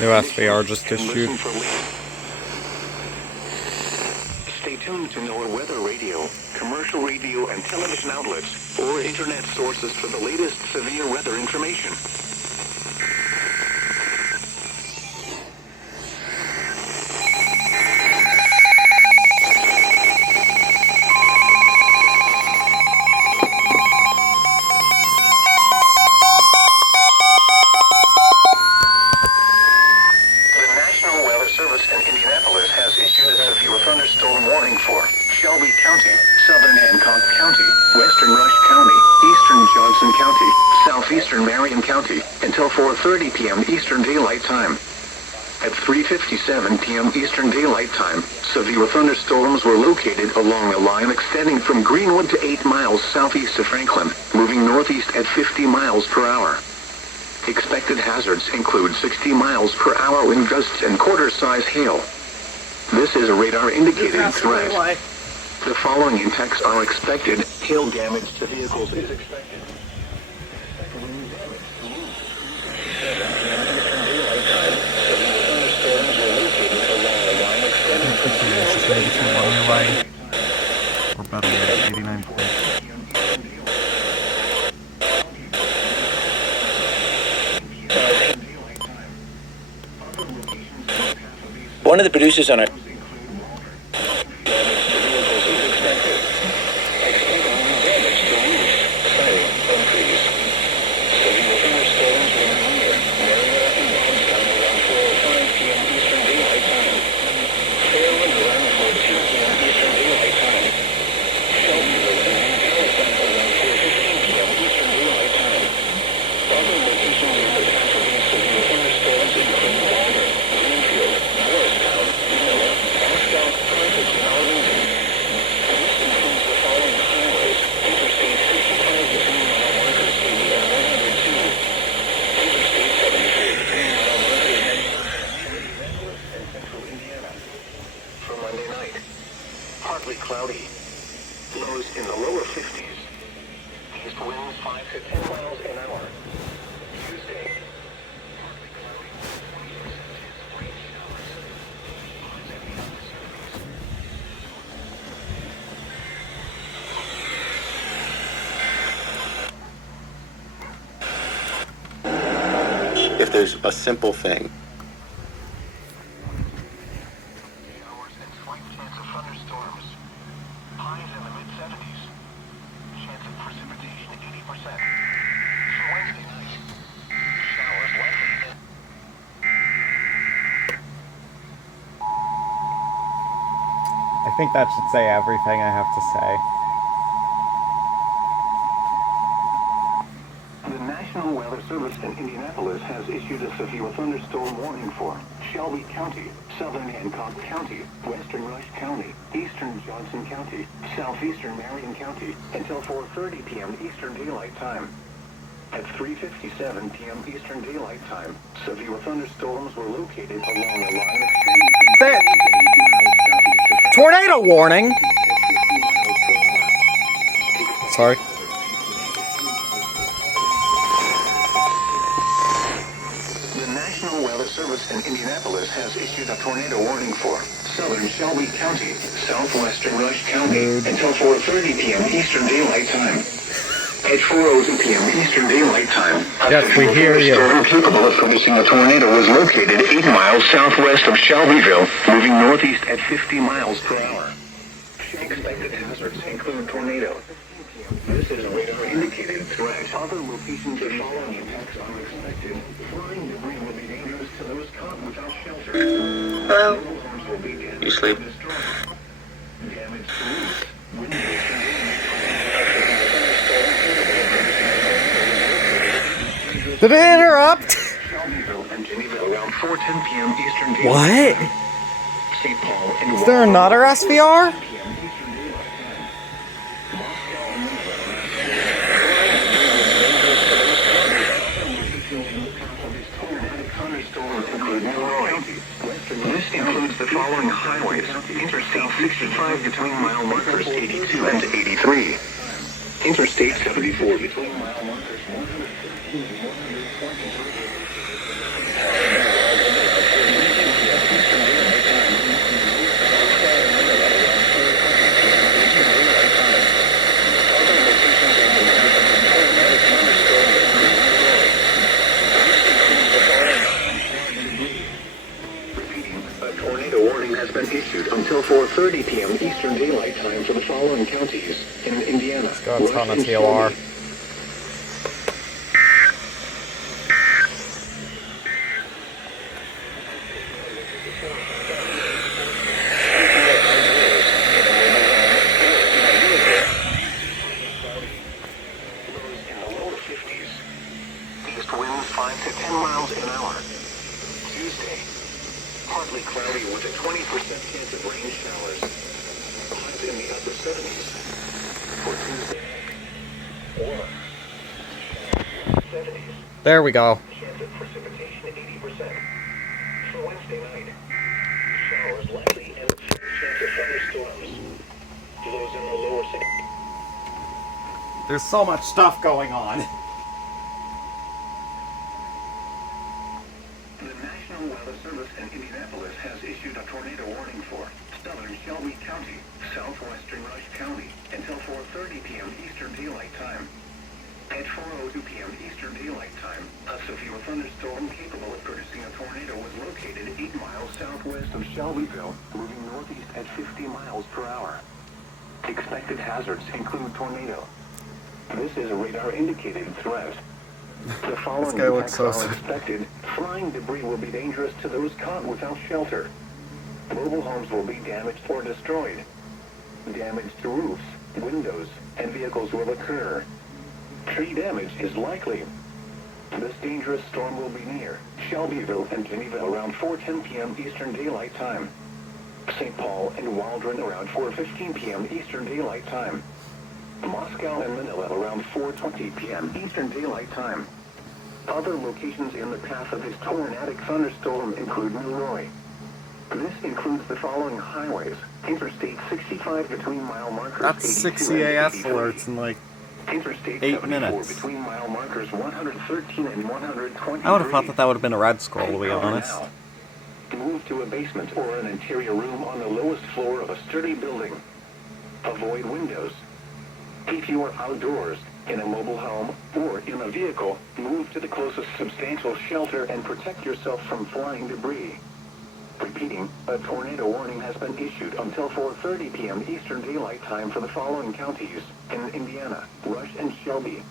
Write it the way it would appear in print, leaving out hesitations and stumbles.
New SVR just issued. Stay tuned to NWR weather radio, commercial radio and television outlets, or internet sources for the latest severe weather information. In Indianapolis has issued a severe thunderstorm warning for Shelby County, southern Hancock County, western Rush County, eastern Johnson County, southeastern Marion County, until 4:30 p.m. Eastern Daylight Time. At 3:57 p.m. Eastern Daylight Time, severe thunderstorms were located along a line extending from Greenwood to 8 miles southeast of Franklin, moving northeast at 50 miles per hour. Expected hazards include 60 miles per hour wind gusts and quarter-size hail. This is a radar-indicated threat. The following impacts are expected. Hail damage to vehicles is expected. Or better yet, 89 points. One of the producers on it. Partly cloudy. Lows in the lower 50s. East winds 5 to 10 miles an hour. Tuesday. Partly cloudy. 20% rain showers. If there's a simple thing. Thunderstorms. Highs in the mid-70s. Chance of precipitation 80%. For Wednesday night. Showers likely. I think that should say everything I have to say. The National Weather Service in Indianapolis has issued a severe thunderstorm warning for Shelby County, southern Hancock County, western Rush County, eastern Johnson County, southeastern Marion County, until 4:30 p.m. Eastern Daylight Time. At 3:57 p.m. Eastern Daylight Time, severe thunderstorms were located along a line extending from 8 miles southeast of Tornado warning! 50 miles per hour. Sorry. The National Weather Service in Indianapolis has issued a tornado warning for southern Shelby County, southwestern Rush County, until 4:30 p.m. Eastern Daylight Time. At 4:02 p.m. Eastern Daylight Time, Yes, we hear you. a storm capable of producing a tornado was located 8 miles southwest of Shelbyville, moving northeast at 50 miles per hour. Expected hazards include tornado. This is a radar-indicated threat. Other locations the following impacts are expected. Flying debris will be dangerous to those caught without shelter. Well, Homes will be damaged. you sleep. Damage to roofs. Windows Did it interrupt? Shelbyville and Geneva around 4:10 p.m. Eastern Daylight What? Time. St. Paul and Is there another SVR? p.m. Eastern Daylight Time. This includes the following highways: Interstate 65 between mile markers 82 and 83. Interstate 74 between mile markers 115 and 123. issued until 4:30 p.m. Eastern Daylight Time for the following counties in Indiana. Let's go a ton of Rush and TOR. Shelby. East winds 5 to 10 miles an hour. Tuesday, partly cloudy with a 20% chance of rain showers. Highs in the upper 70s. For Tuesday, warmer. 70s. There we go. Chance of precipitation 80%. For Wednesday night, showers likely and chance of thunderstorms. Lows in the lower 60s. There's so much stuff going on. The National Weather Service in Indianapolis has issued a tornado warning for southern Shelby County, southwestern Rush County, until 4:30 p.m. Eastern Daylight Time. At 4:02 p.m. Eastern Daylight Time, a severe thunderstorm capable of producing a tornado was located 8 miles southwest of Shelbyville, moving northeast at 50 miles per hour. Expected hazards include tornado. This is a radar-indicated threat. The following guy looks effects so are sad. expected. Flying debris will be dangerous to those caught without shelter. Mobile homes will be damaged or destroyed. Damage to roofs, windows, and vehicles will occur. Tree damage is likely. This dangerous storm will be near Shelbyville and Geneva around 4:10 p.m. Eastern Daylight Time. St. Paul and Waldron around 4:15 p.m. Eastern Daylight Time. Moscow and Manila around 4:20 p.m. Eastern Daylight Time. Other locations in the path of this tornadic thunderstorm include Milroy. This includes the following highways. Interstate 65 between mile markers That's 82 6 and EAS 83. alerts in like... Interstate 8 74 minutes. between mile markers 113 and 123. I would have thought that that would have been a red scroll, to be Take cover honest. now. Move to a basement or an interior room on the lowest floor of a sturdy building. Avoid windows. If you are outdoors, in a mobile home, or in a vehicle, move to the closest substantial shelter and protect yourself from flying debris. Repeating, a tornado warning has been issued until 4:30 p.m. Eastern Daylight Time for the following counties in Indiana: Rush and Shelby,